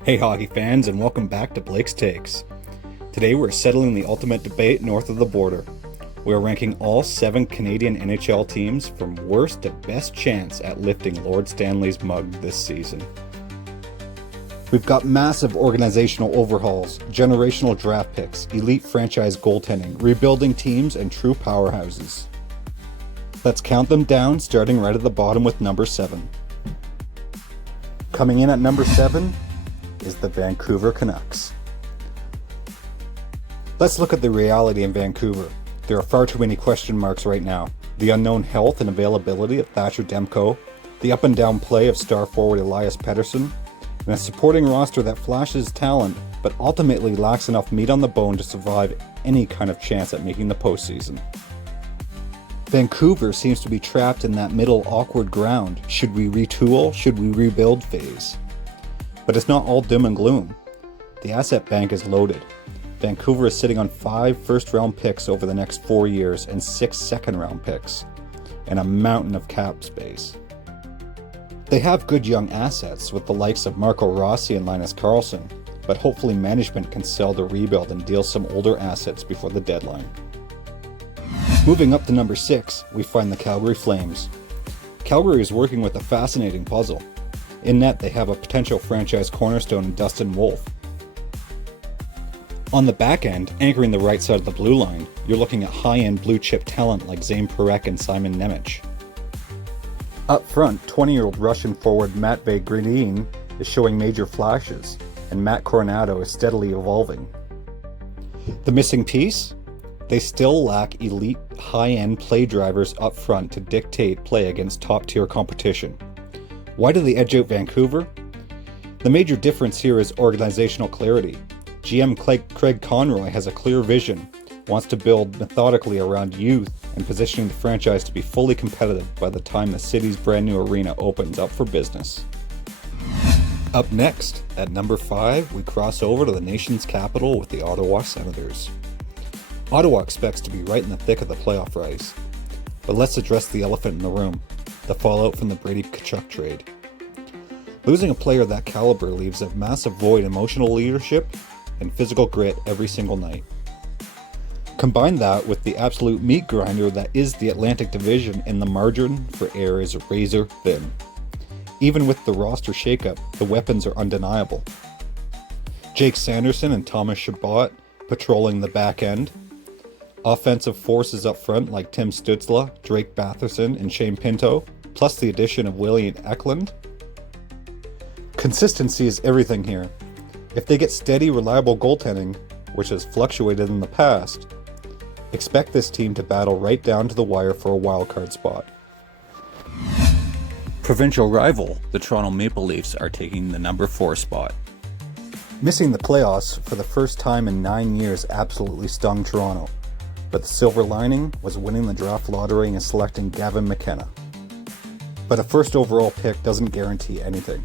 Hey hockey fans, and welcome back to Blake's Takes. Today we're settling the ultimate debate north of the border. We're ranking all 7 Canadian NHL teams from worst to best chance at lifting Lord Stanley's mug this season. We've got massive organizational overhauls, generational draft picks, elite franchise goaltending, rebuilding teams, and true powerhouses. Let's count them down, starting right at the bottom with number 7. Coming in at number 7 is the Vancouver Canucks. Let's look at the reality in Vancouver. There are far too many question marks right now. The unknown health and availability of Thatcher Demko, the up and down play of star forward Elias Pettersson, and a supporting roster that flashes talent but ultimately lacks enough meat on the bone to survive any kind of chance at making the postseason. Vancouver seems to be trapped in that middle awkward ground. Should we retool? Should we rebuild phase? But it's not all doom and gloom. The asset bank is loaded. Vancouver is sitting on 5 first-round picks over the next 4 years and 6 second-round picks, and a mountain of cap space. They have good young assets with the likes of Marco Rossi and Linus Karlsson, but hopefully management can sell the rebuild and deal some older assets before the deadline. Moving up to number 6, we find the Calgary Flames. Calgary is working with a fascinating puzzle. In net, they have a potential franchise cornerstone in Dustin Wolf. On the back end, anchoring the right side of the blue line, you're looking at high-end blue-chip talent like Zane Parekh and Simon Nemec. Up front, 20-year-old Russian forward Matvei Gridin is showing major flashes, and Matt Coronado is steadily evolving. The missing piece? They still lack elite, high-end play drivers up front to dictate play against top-tier competition. Why do they edge out Vancouver? The major difference here is organizational clarity. GM Craig Conroy has a clear vision, wants to build methodically around youth and positioning the franchise to be fully competitive by the time the city's brand new arena opens up for business. Up next, at number 5, we cross over to the nation's capital with the Ottawa Senators. Ottawa expects to be right in the thick of the playoff race, but let's address the elephant in the room. The fallout from the Brady Tkachuk trade. Losing a player of that caliber leaves a massive void in emotional leadership and physical grit every single night. Combine that with the absolute meat grinder that is the Atlantic Division, and the margin for error is razor thin. Even with the roster shakeup, the weapons are undeniable. Jake Sanderson and Thomas Chabot patrolling the back end. Offensive forces up front like Tim Stützle, Drake Batherson, and Shane Pinto, plus the addition of William Eklund. Consistency is everything here. If they get steady, reliable goaltending, which has fluctuated in the past, expect this team to battle right down to the wire for a wildcard spot. Provincial rival, the Toronto Maple Leafs, are taking the number 4 spot. Missing the playoffs for the first time in 9 years absolutely stung Toronto. But the silver lining was winning the draft lottery and selecting Gavin McKenna. But a first overall pick doesn't guarantee anything.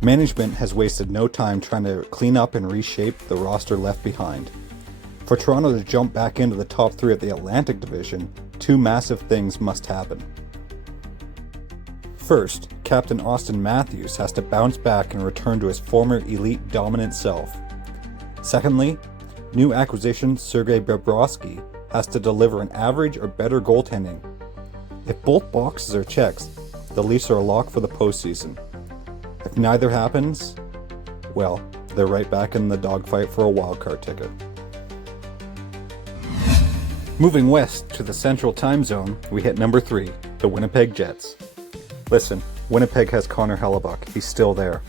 Management has wasted no time trying to clean up and reshape the roster left behind. For Toronto to jump back into the top 3 of the Atlantic Division, 2 massive things must happen. First, Captain Austin Matthews has to bounce back and return to his former elite dominant self. Secondly, new acquisition Sergei Bobrovsky has to deliver an average or better goaltending. If both boxes are checked, the Leafs are a lock for the postseason. If neither happens, well, they're right back in the dogfight for a wildcard ticket. Moving west to the central time zone, we hit number 3, the Winnipeg Jets. Listen, Winnipeg has Connor Hellebuyck. He's still there.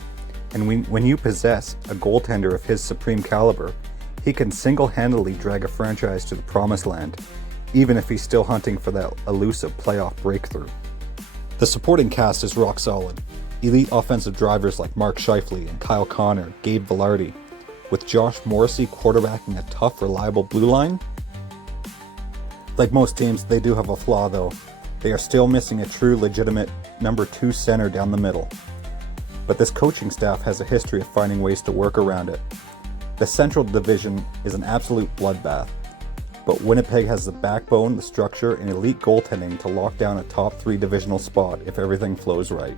And when you possess a goaltender of his supreme caliber, he can single-handedly drag a franchise to the promised land, even if he's still hunting for that elusive playoff breakthrough. The supporting cast is rock solid. Elite offensive drivers like Mark Scheifele and Kyle Connor, Gabe Vilardi, with Josh Morrissey quarterbacking a tough, reliable blue line. Like most teams, they do have a flaw though. They are still missing a true, legitimate number 2 center down the middle. But this coaching staff has a history of finding ways to work around it. The Central Division is an absolute bloodbath, but Winnipeg has the backbone, the structure, and elite goaltending to lock down a top 3 divisional spot if everything flows right.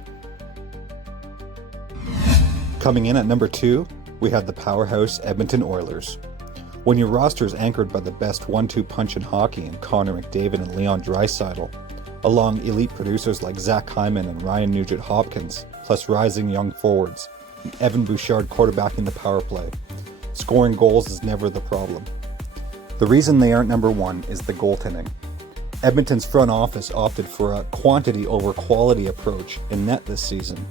Coming in at number 2, we had the powerhouse Edmonton Oilers. When your roster is anchored by the best 1-2 punch in hockey in Connor McDavid and Leon Draisaitl, along elite producers like Zach Hyman and Ryan Nugent-Hopkins, plus rising young forwards, and Evan Bouchard quarterbacking the power play, scoring goals is never the problem. The reason they aren't number 1 is the goaltending. Edmonton's front office opted for a quantity over quality approach in net this season.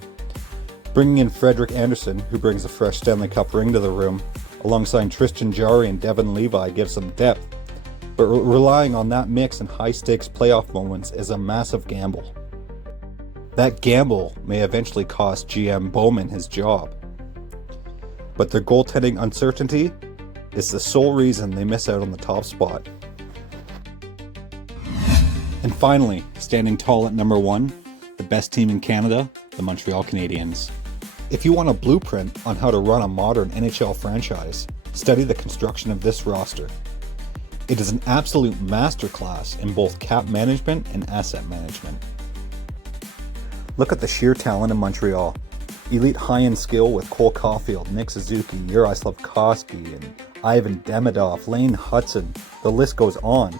Bringing in Frederik Andersen, who brings a fresh Stanley Cup ring to the room, alongside Tristan Jarry and Devin Levi gives them depth, but relying on that mix in high-stakes playoff moments is a massive gamble. That gamble may eventually cost GM Bowman his job. But their goaltending uncertainty is the sole reason they miss out on the top spot. And finally, standing tall at number 1, the best team in Canada, the Montreal Canadiens. If you want a blueprint on how to run a modern NHL franchise, study the construction of this roster. It is an absolute masterclass in both cap management and asset management. Look at the sheer talent in Montreal. Elite high-end skill with Cole Caulfield, Nick Suzuki, Juraj Slafkovsky, and Ivan Demidov, Lane Hudson. The list goes on.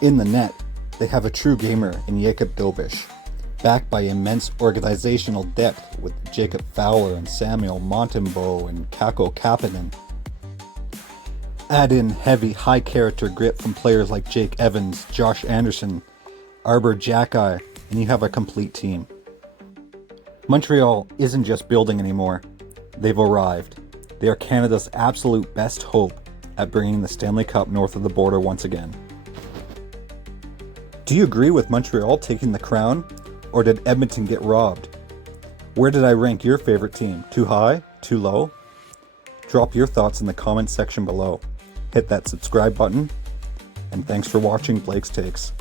In the net, they have a true gamer in Jakub Dobish, backed by immense organizational depth with Jacob Fowler and Samuel Montembeault and Kakko Kapanen. Add in heavy, high-character grit from players like Jake Evans, Josh Anderson, Arbor Xhekaj, and you have a complete team. Montreal isn't just building anymore. They've arrived. They are Canada's absolute best hope at bringing the Stanley Cup north of the border once again. Do you agree with Montreal taking the crown, or did Edmonton get robbed? Where did I rank your favorite team? Too high? Too low? Drop your thoughts in the comments section below. Hit that subscribe button, and thanks for watching Blake's Takes.